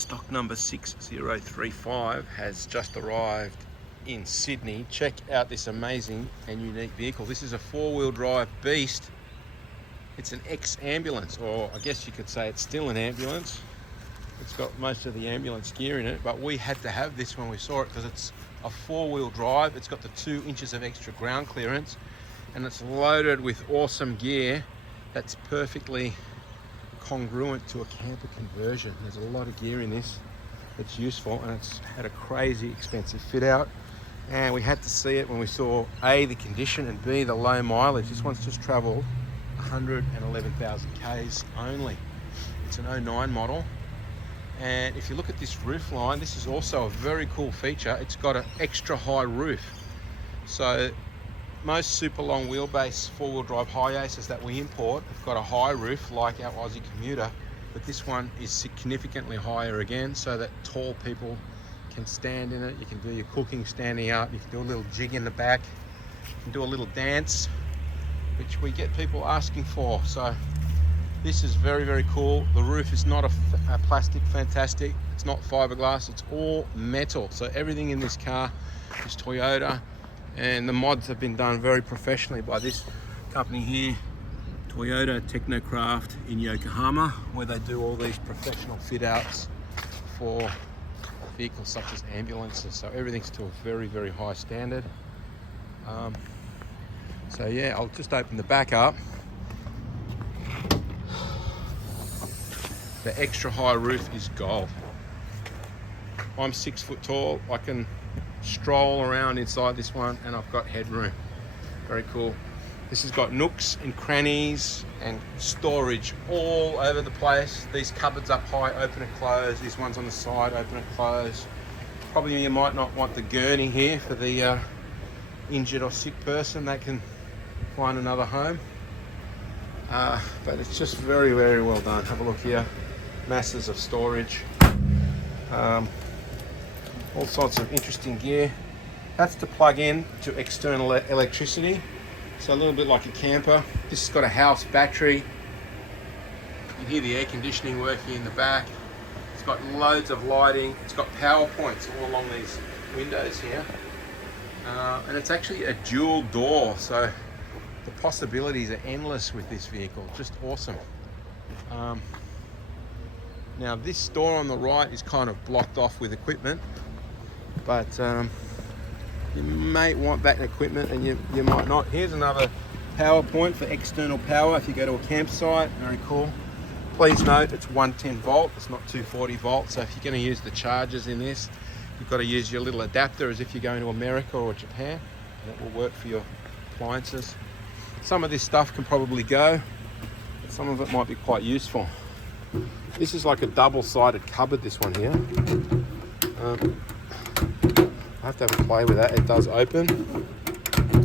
Stock number 6035 has just arrived in Sydney. Check out this amazing and unique vehicle. This is a four-wheel drive beast. It's an ex-ambulance, or I guess you could say it's still an ambulance. It's got most of the ambulance gear in it, but we had to have this when we saw it because it's a four-wheel drive. It's got the 2 inches of extra ground clearance, and it's loaded with awesome gear that's perfectly congruent to a camper conversion. There's a lot of gear in this that's useful, and it's had a crazy expensive fit out, and we had to see it when we saw A, the condition, and B, the low mileage. This one's just traveled 111,000 Ks only. It's an 09 model, and if you look at this roof line, this is also a very cool feature. It's got an extra high roof. So most super long wheelbase four-wheel drive Hiaces that we import have got a high roof like our Aussie commuter, but this one is significantly higher again, so that tall people can stand in it. You can do your cooking standing up, you can do a little jig in the back, you can do a little dance, which we get people asking for. So this is very, very cool. The roof is not a plastic fantastic, it's not fiberglass, it's all metal. So everything in this car is Toyota, and the mods have been done very professionally by this company here, Toyota Technocraft in Yokohama, where they do all these professional fit outs for vehicles such as ambulances. So everything's to a very, very high standard. So yeah, I'll just open the back up. The extra high roof is gold. I'm 6 foot tall. I can stroll around inside this one, and I've got headroom. Very cool. This has got nooks and crannies and storage all over the place. These cupboards up high open and close. These ones on the side open and close. Probably you might not want the gurney here for the injured or sick person. They can find another home. But it's just very, very well done. Have a look here. Masses of storage. All sorts of interesting gear. That's to plug in to external electricity, so a little bit like a camper. This has got a house battery. You can hear the air conditioning working in the back. It's got loads of lighting. It's got power points all along these windows here, and it's actually a dual door, so the possibilities are endless with this vehicle. Just awesome. Now this door on the right is kind of blocked off with equipment, but you may want that equipment and you might not. Here's another power point for external power if you go to a campsite. Very cool. Please note it's 110 volt, it's not 240 volt, so if you're going to use the chargers in this, you've got to use your little adapter as if you're going to America or Japan, and it will work for your appliances. Some of this stuff can probably go, but some of it might be quite useful. This is like a double-sided cupboard, this one here. I have to have a play with that. It does open,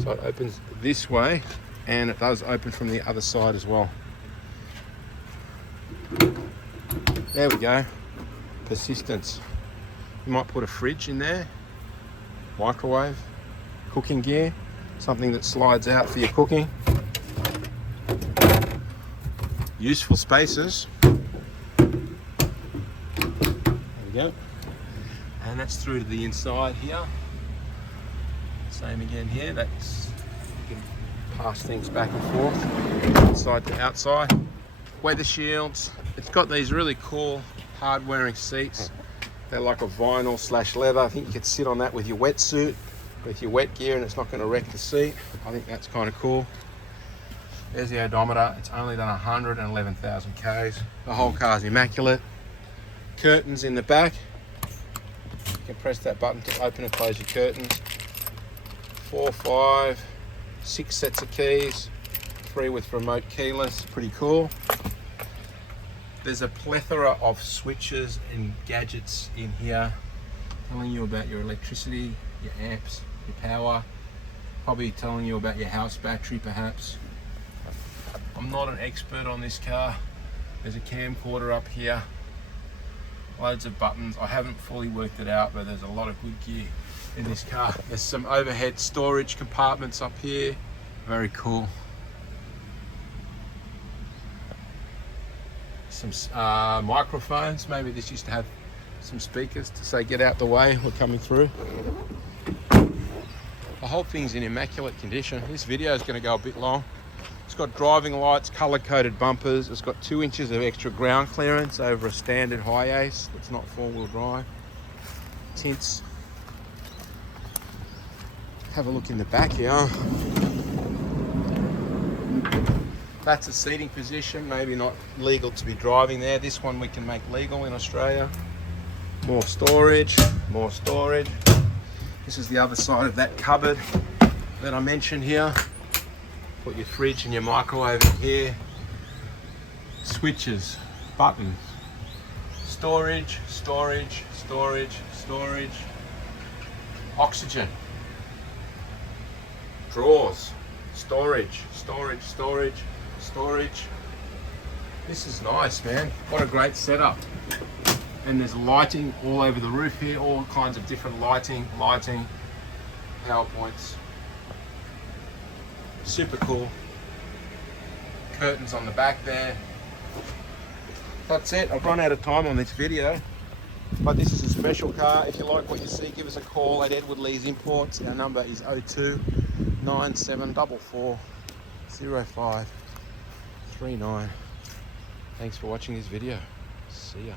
so it opens this way, and it does open from the other side as well. There we go. Persistence. You might put a fridge in there, microwave, cooking gear, something that slides out for your cooking. Useful spaces. There we go. And that's through to the inside here. Same again here. That's, you can pass things back and forth, inside to outside. Weather shields. It's got these really cool hard wearing seats. They're like a vinyl / leather. I think you could sit on that with your wetsuit, with your wet gear, and it's not going to wreck the seat. I think that's kind of cool. There's the odometer. It's only done 111,000 Ks. The whole car's immaculate. Curtains in the back. You can press that button to open and close your curtains. 4, 5, 6 sets of keys. 3 with remote keyless. Pretty cool. There's a plethora of switches and gadgets in here, telling you about your electricity, your amps, your power, probably telling you about your house battery perhaps. I'm not an expert on this car. There's a camcorder up here, loads of buttons. I haven't fully worked it out, but there's a lot of good gear in this car. There's some overhead storage compartments up here. Very cool. Some microphones. Maybe this used to have Some speakers to say get out the way, we're coming through. The whole thing's in immaculate condition. This video is going to go a bit long. It's got driving lights, colour-coded bumpers. It's got 2 inches of extra ground clearance over a standard Hiace that's not 4-wheel drive. Tints. Have a look in the back here. That's a seating position, maybe not legal to be driving there. This one we can make legal in Australia. More storage, more storage. This is the other side of that cupboard that I mentioned here. Put your fridge and your microwave in here. Switches, buttons, storage, storage, storage, storage, oxygen, drawers, storage, storage, storage, storage. This is nice, man. What a great setup. And there's lighting all over the roof here, all kinds of different lighting, power points. Super cool. Curtains on the back there. That's it. I've run out of time on this video, but this is a special car. If you like what you see, give us a call at Edward Lee's Imports. Our number is 02 9744 0539. Thanks for watching this video. See ya.